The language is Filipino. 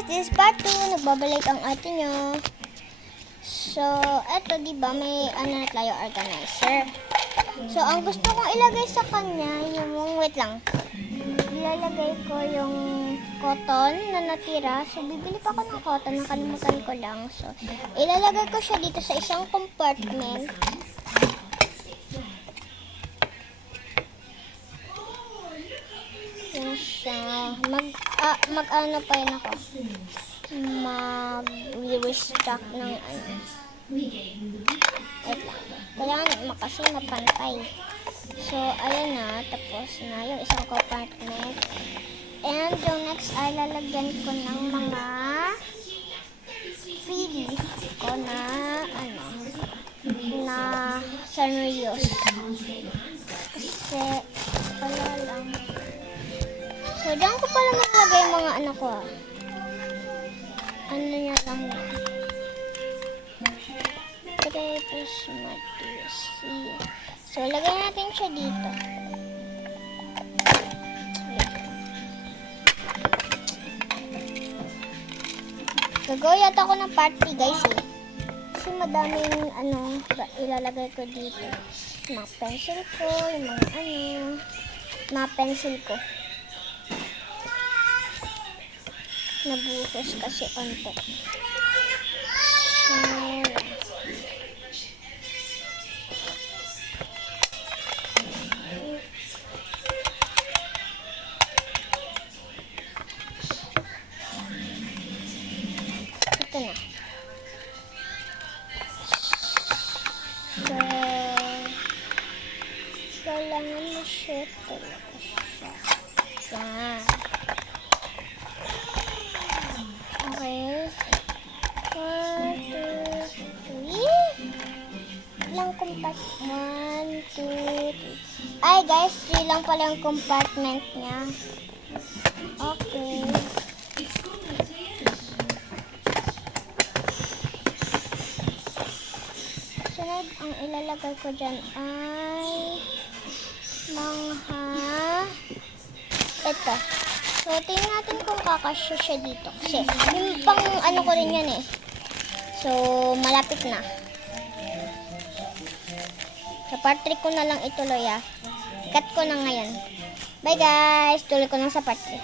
guys, this is part 2. Nagbabalik ang ate nyo. So, eto diba may ano na tayo, organizer. So, ang gusto kong ilagay sa kanya, yung, wait lang. Ilalagay ko yung cotton na natira. So, bibili pa ako ng cotton, nakalimutan ko lang. So, ilalagay ko siya dito sa isang compartment. Yan siya. Mag-ano pa yun ako. Mag-restock ng ano. Wait lang. Kailangan kasi mapantay. So, ayan na. Tapos na yung isang compartment. And yung next ay lalagyan ko ng mga freebies ko na ano, na sanrios. Kasi, wala lang. So, diyan ko pala maglagay yung mga ano ko. Ano niya lang na. Tapos, matusi. So, lagay natin siya dito. Gagawin yata ako ng party, guys, eh. Kasi madaming, ano, ilalagay ko dito. Mga pencil ko, yung mga ano, mga pencil ko. Nabuhos kasi onte. So, ito na. So, kailangan mo siya talaga siya. Yan. Okay. 1, 2, 3. Ilang compartment? 1, 2, 3. Ay, guys, 3 lang pala yung compartment niya. Okay. Sunod, ang ilalagay ko dyan ay mga ito. So, tingnan natin kung kakasya siya dito. Kasi, yung pang ano ko rin yan eh. So, malapit na. Sa part 3 ko na lang ituloy ah. Cut ko na ngayon. Bye guys! Tuloy ko lang sa part 3.